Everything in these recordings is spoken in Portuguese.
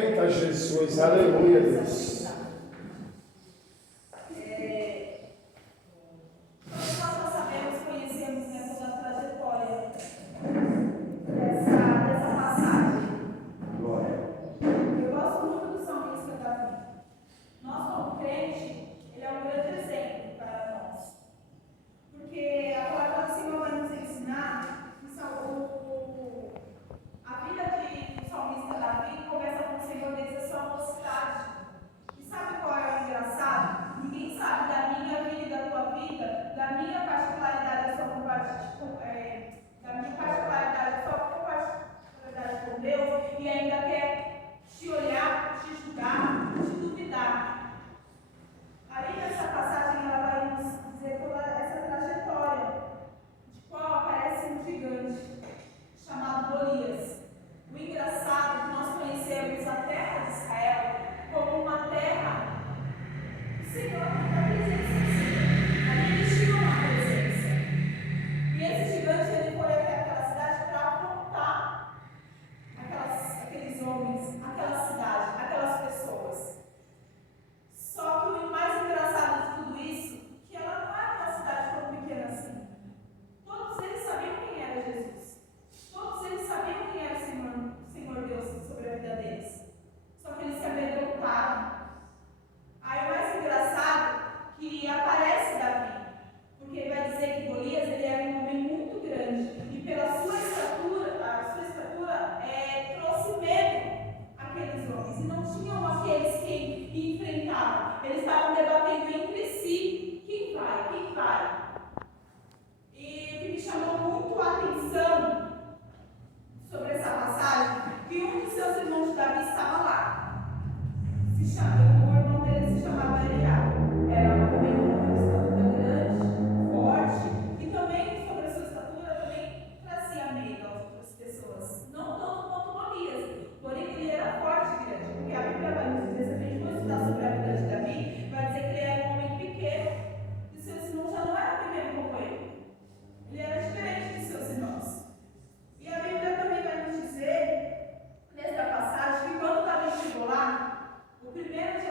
Eita Jesus, aleluia, Deus. O primeiro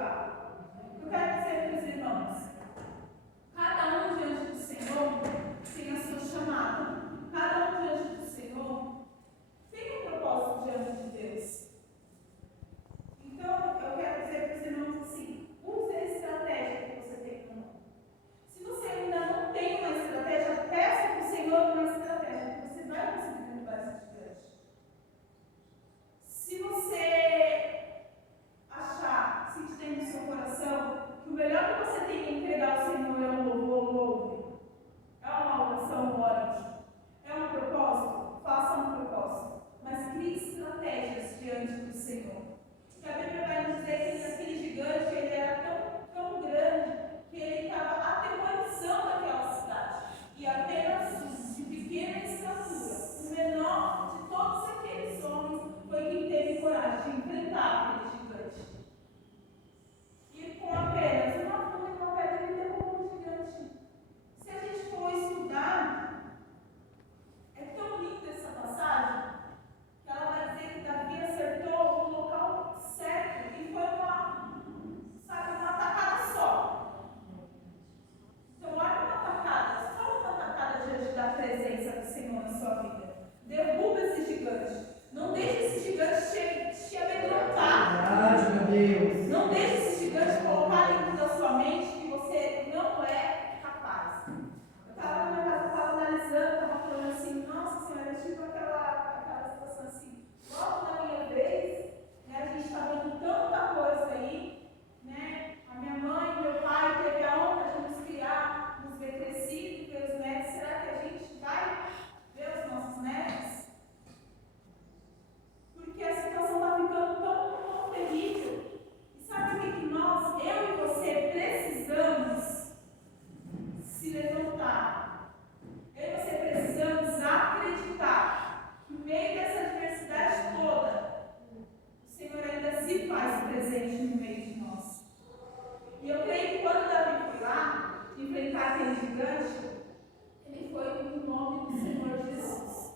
perdoar. Eu quero dizer para os irmãos, cada um diante do Senhor tem a sua chamada. Cada um diante do Senhor tem um propósito diante de Deus. Então, eu quero dizer para os irmãos assim, use a estratégia que você tem na mão. Se você ainda não tem uma estratégia, peça para o Senhor uma estratégia, que você vai conseguir derrubar esse gigante. Se você achar, se tem no seu coração, que o melhor que você tem que entregar ao Senhor é um louvor, louve. É uma oração, ore. É um propósito? Faça um propósito. Mas crie estratégias diante do Senhor. Porque a Bíblia vai nos dizer que aquele gigante ele era tão grande que ele estava aterrorizando aquela cidade. E apenas um, de pequena estatura, o menor de todos aqueles homens, foi quem teve coragem de enfrentar aquele gigante. E com apenas uma funda e uma pedra ele derrubou o gigante. Se a gente for estudar, é tão linda essa passagem, que ela vai dizer que Davi acertou no local certo e foi uma tacada só. Então, olha uma tacada, só uma tacada diante da presença do Senhor na sua vida. Derruba esse gigante. Não deixe esse gigante te amedrontar. Meu Deus. Não deixe esse gigante colocar dentro da sua mente que você não é capaz. Eu estava na minha casa, estava analisando, estava falando assim, nossa senhora, eu tive aquela situação assim, logo na minha vez, né, a gente está vendo tanta coisa aí, né, a minha mãe e meu pai teve a honra de nos criar, nos ver crescido, ver os netos, será que a gente vai ver os nossos netos? Porque a situação está ficando tão terrível. E sabe o que nós, eu e você, precisamos se levantar? Eu e você precisamos acreditar que no meio dessa adversidade toda, o Senhor ainda se faz presente no meio de nós. E eu creio que quando Davi foi lá enfrentar aquele gigante, ele foi no nome do Senhor Jesus.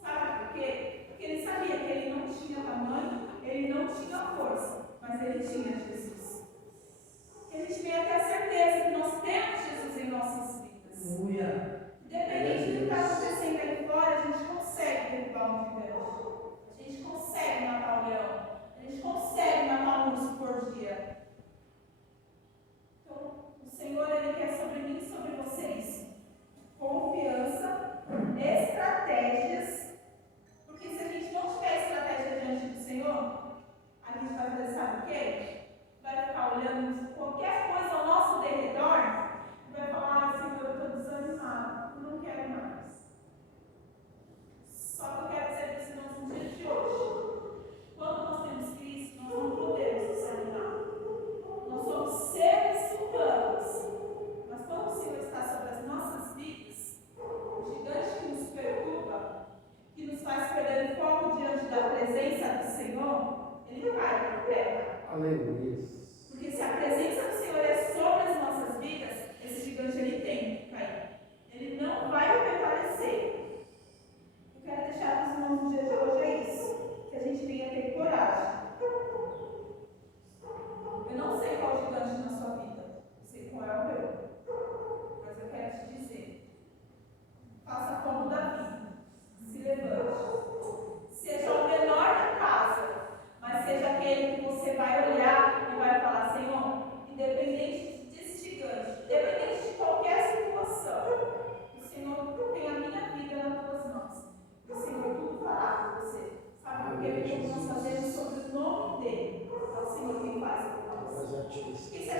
Sabe por quê? Porque ele sabia que ele não tinha tamanho, ele não tinha força, mas ele tinha Jesus. E a gente tem até a certeza que nós temos Jesus em nossas vidas. Independente do que está acontecendo aí fora, a gente consegue derrubar um gigante. A gente consegue matar um leão. A gente consegue matar um urso por dia. Então, o Senhor, Ele quer sobre mim e sobre vocês confiança, estratégias. Porque se a gente não tiver estratégia diante do Senhor, a gente vai fazer, sabe o quê? Vai ficar olhando qualquer coisa ao nosso derredor e vai falar, Senhor, eu estou desanimado, eu não quero mais. Só que eu quero dizer para os irmãos no dia de hoje, quando nós temos Cristo, nós não podemos desanimar. Nós somos seres humanos, mas quando o Senhor está sobre as nossas vidas, o gigante que nos perturba, que nos faz perder o foco diante da presença do Senhor, ele cai por terra. Aleluia. Porque se a presença do Senhor é sobre as nossas vidas, esse gigante ele tem que cair. Ele não vai prevalecer. Eu quero deixar para os irmãos no dia de hoje é isso. Que a gente venha ter coragem. Eu não sei qual gigante na sua vida. Eu sei qual é o meu. Mas eu quero te dizer. Faça como Davi. Se levante. Seja o menor da casa, mas seja aquele que você vai olhar e vai falar, Senhor, independente desse gigante, independente de qualquer situação, o Senhor tem a minha vida nas tuas mãos. O Senhor tudo fará por você. Sabe por quê? Porque nós fazemos sobre o nome dele. É o Senhor quem faz por nós. Porque se a